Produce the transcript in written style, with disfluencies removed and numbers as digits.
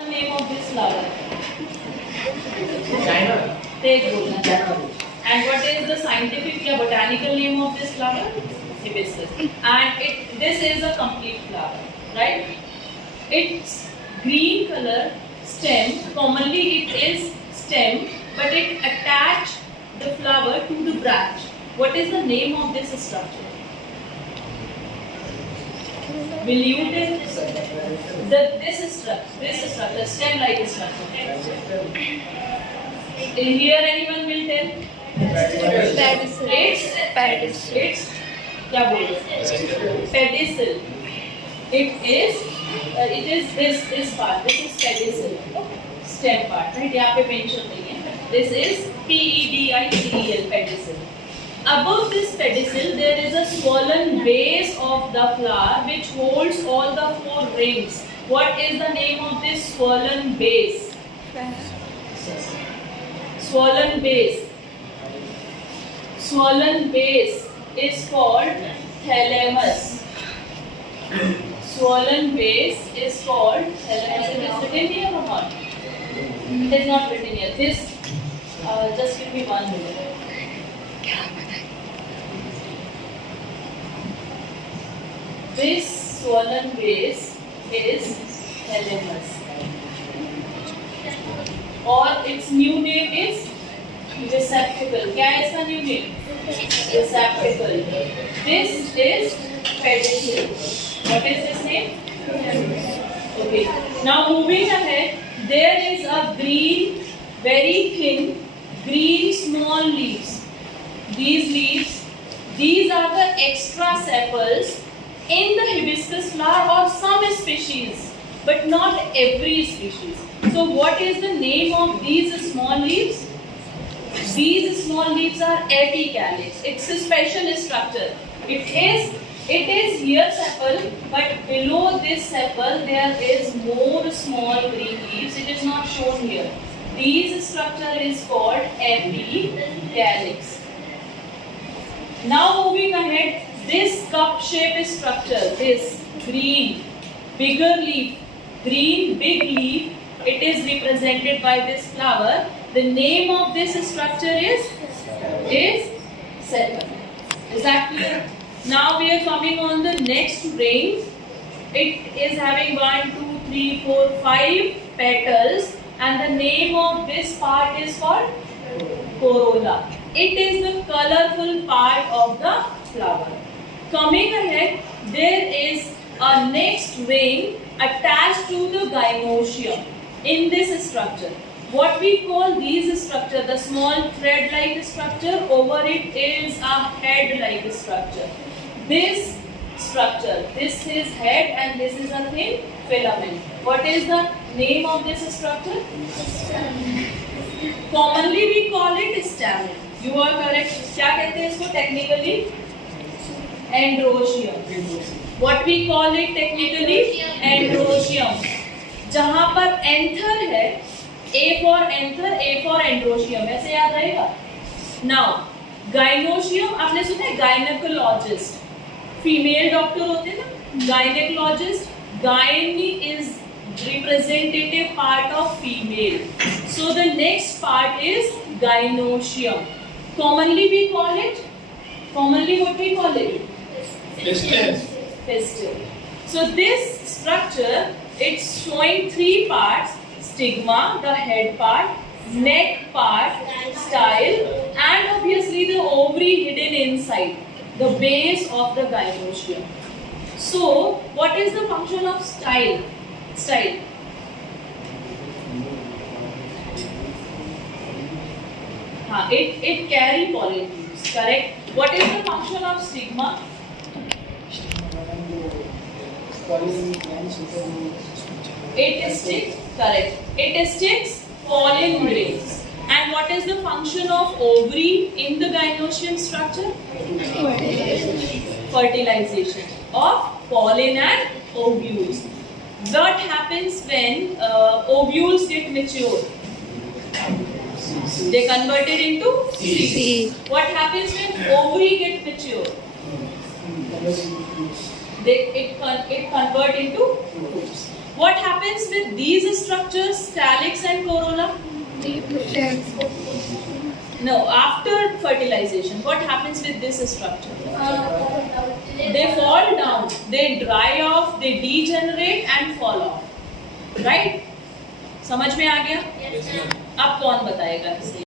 The name of this flower? China. Take bolna. And what is the scientific or botanical name of this flower? Hibiscus. And this is a complete flower, right? It's green color stem. Commonly it is stem, but it attach the flower to the branch. What is the name of this structure? Will you tell this structure, stem-like structure? Here anyone will tell? It's क्या बोल रहे? Pedicel. It is this part. This is pedicel. Stem part, right? यहाँ पे mention नहीं है. This is pedicel, pedicel. Above this pedicel, there is a swollen base of the flower which holds all the four rings. What is the name of this swollen base? Swollen base. Swollen base is called thalamus. Swollen base is called thalamus. It is written here or not? It is not written here. This, just give me 1 minute. This swollen base is thalamus, or its new name is receptacle. क्या है इसका new name? Receptacle. This is pedicel. What is this name? Okay. Now moving ahead, there is a green, very thin, green small leaves. These leaves, these are the extra sepals in the hibiscus flower or some species, but not every species. So what is the name of these small leaves? These small leaves are apicalyx. It's a special structure. It is here sepal, but below this sepal there is more small green leaves. It is not shown here. This structure is called apicalyx. Now moving ahead, this cup-shaped structure, this green, bigger leaf, green big leaf, it is represented by this flower. The name of this structure is sepal. Is that clear? Now we are coming on the next ring. It is having 1, 2, 3, 4, 5 petals, and the name of this part is called corolla. It is the colorful part of the flower. Coming ahead, there is a next ring attached to the gynoecium in this structure. What we call these structure, the small thread-like structure, over it is a head-like structure. This structure, this is head and this is a thin filament. What is the name of this structure? Commonly we call it stamen. You are correct. क्या कहते हैं इसको technically? Androecium. What we call it technically? Androecium. जहाँ पर anther है, A for anther, A for androecium. ऐसे याद रहेगा? Now, gynoecium आपने सुना है gynecologist. Female doctor होते हैं ना? Gynecologist. Gyne is representative part of female. So the next part is gynoecium. Commonly we call it. Commonly what we call it? Pistil. So this structure, it's showing 3 parts: stigma, the head part, neck part, style, and obviously the ovary hidden inside, the base of the gynoecium. So what is the function of style? Style. It carry pollen tubes, correct? What is the function of stigma? It sticks, correct. It sticks pollen grains. And what is the function of ovary in the gynoecium structure? Fertilization of pollen and ovules. What happens when ovules get mature? They converted into seeds. What happens when ovary get mature? It convert into fruits. What happens with these structures, calyx and corolla? No, after fertilization, what happens with this structure? They fall down, they dry off, they degenerate and fall off. Right? समझ में आ गया? अब कौन बताएगा इसे?